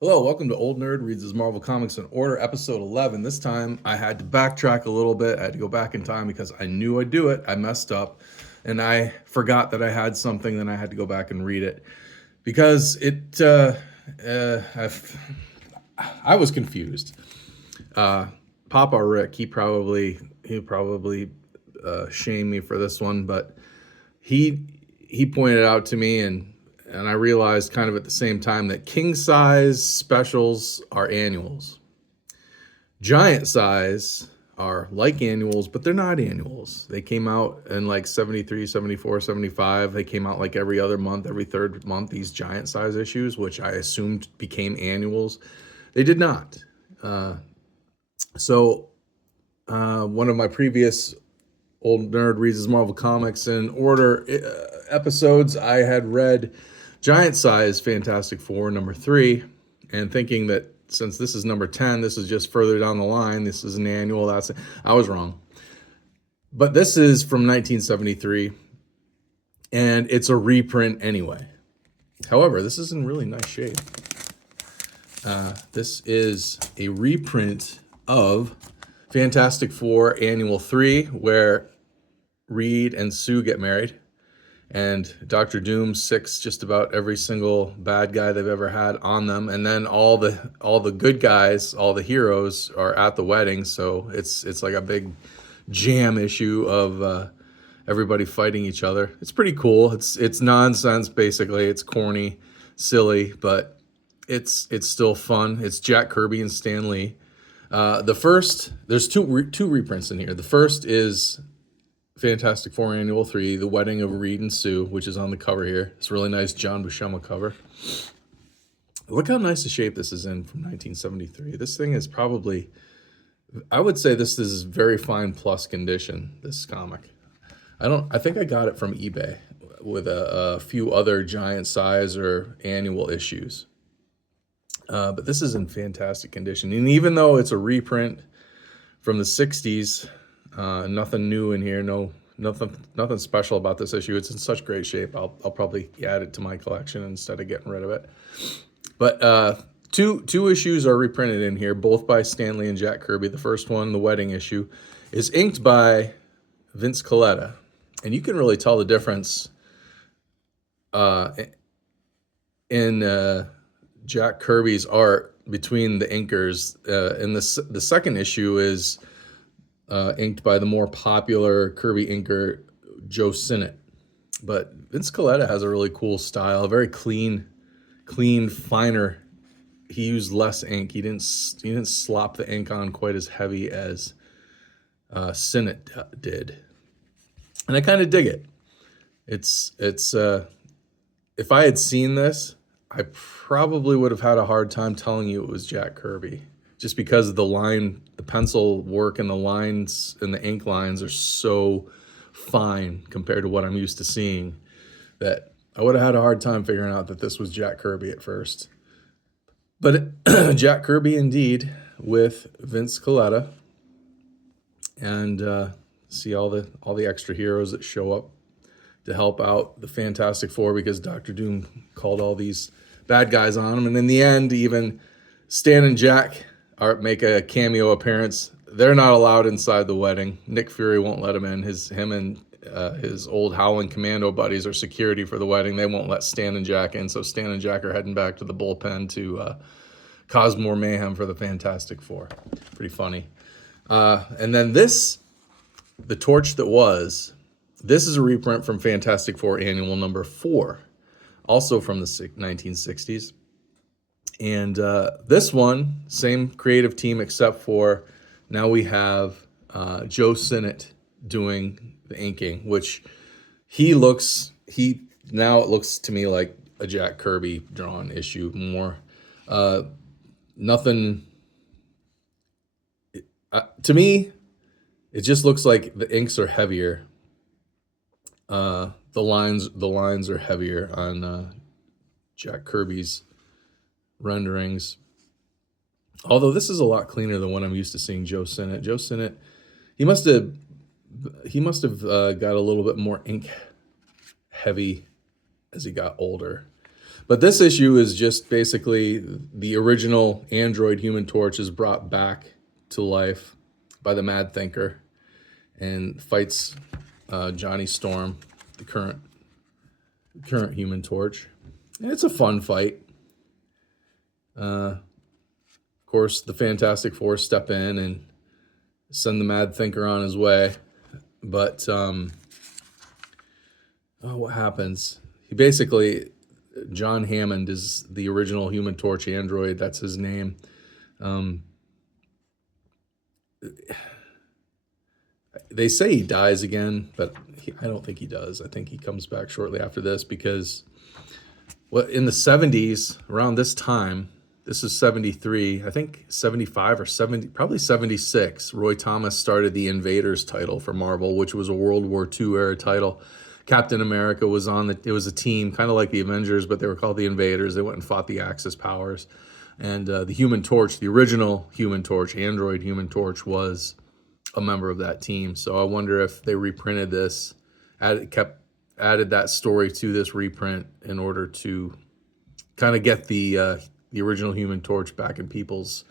Hello, welcome to Old Nerd Reads his Marvel Comics in Order, episode 11. This time I had to backtrack a little bit. I had to go back in time because I knew I'd do it. I messed up and I forgot that I had something, then I had to go back and read it because I was confused. Papa Rick, he probably shame me for this one, but he pointed out to me and I realized kind of at the same time that king size specials are annuals. Giant size are like annuals, but they're not annuals. They came out in like 73, 74, 75. They came out like every other month, every third month, these giant size issues, which I assumed became annuals. They did not. One of my previous Old Nerd Reads his Marvel Comics in Order episodes, I had read Giant Size Fantastic Four number 3, and thinking that since this is number 10, this is just further down the line. This is an annual. I was wrong. But this is from 1973, and it's a reprint anyway. However, this is in really nice shape. This is a reprint of Fantastic Four Annual 3, where Reed and Sue get married, and Doctor Doom sicks just about every single bad guy they've ever had on them, and then all the good guys, all the heroes are at the wedding. So it's like a big jam issue of everybody fighting each other. It's pretty cool. It's nonsense basically. It's corny, silly, but it's still fun. It's Jack Kirby and Stan Lee. There's two reprints in here. The first is Fantastic Four Annual 3, The Wedding of Reed and Sue, which is on the cover here. It's a really nice John Buscema cover. Look how nice a shape this is in from 1973. This thing is probably, I would say this is very fine plus condition, this comic. I think I got it from eBay with a few other giant size or annual issues. But this is in fantastic condition. And even though it's a reprint from the 60s, nothing new in here. Nothing special about this issue. It's in such great shape. I'll probably add it to my collection instead of getting rid of it. But two issues are reprinted in here, both by Stan Lee and Jack Kirby. The first one, the wedding issue, is inked by Vince Colletta, and you can really tell the difference in Jack Kirby's art between the inkers. And the second issue is inked by the more popular Kirby inker Joe Sinnott. But Vince Colletta has a really cool style, very clean, finer. He used less ink. He didn't slop the ink on quite as heavy as Sinnott did, and I kind of dig it. It's if I had seen this, I probably would have had a hard time telling you it was Jack Kirby, just because the pencil work and the lines and the ink lines are so fine compared to what I'm used to seeing, that I would have had a hard time figuring out that this was Jack Kirby at first. But Jack Kirby indeed, with Vince Colletta, and see all the extra heroes that show up to help out the Fantastic Four, because Doctor Doom called all these bad guys on him, and in the end, even Stan and Jack make a cameo appearance. They're not allowed inside the wedding. Nick Fury won't let him in. Him and his old Howling Commando buddies are security for the wedding. They won't let Stan and Jack in, so Stan and Jack are heading back to the bullpen to cause more mayhem for the Fantastic Four. Pretty funny. And then The Torch That Was, this is a reprint from Fantastic Four Annual number 4, also from the 1960s. And this one, same creative team, except for now we have Joe Sinnott doing the inking, which now it looks to me like a Jack Kirby drawn issue more. Nothing, to me, it just looks like the inks are heavier. The lines are heavier on Jack Kirby's renderings. Although this is a lot cleaner than what I'm used to seeing Joe Sinnott. Joe Sinnott, he must have got a little bit more ink heavy as he got older. But this issue is just basically the original android Human Torch is brought back to life by the Mad Thinker and fights Johnny Storm, the current Human Torch. And it's a fun fight. Of course, the Fantastic Four step in and send the Mad Thinker on his way. But what happens? He basically, John Hammond is the original Human Torch android. That's his name. They say he dies again, but I don't think he does. I think he comes back shortly after this because in the 70s, around this time, this is 73, I think 75 or 70, probably 76, Roy Thomas started the Invaders title for Marvel, which was a World War II era title. Captain America was on it was a team, kind of like the Avengers, but they were called the Invaders. They went and fought the Axis powers. And the Human Torch, the original Human Torch, android Human Torch, was a member of that team. So I wonder if they reprinted this, added that story to this reprint in order to kind of get the original Human Torch back in people's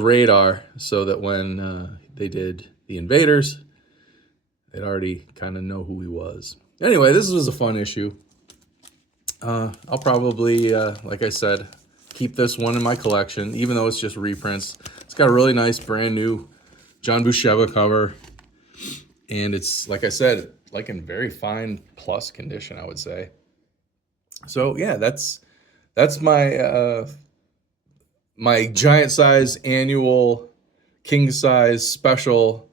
radar, so that when they did the Invaders, they'd already kind of know who he was. Anyway, this was a fun issue. I'll probably, like I said, keep this one in my collection, even though it's just reprints. It's got a really nice brand new John Buscema cover, and it's, like I said, like in very fine plus condition, I would say. So yeah, that's my my giant size annual king size special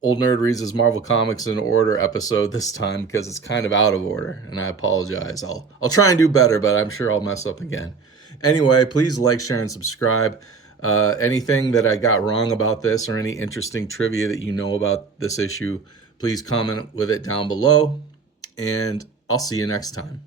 Old Nerd Reads His Marvel Comics in Order episode this time, because it's kind of out of order, and I apologize. I'll try and do better, but I'm sure I'll mess up again. Anyway, please like, share, and subscribe. Anything that I got wrong about this, or any interesting trivia that you know about this issue, please comment with it down below, and I'll see you next time.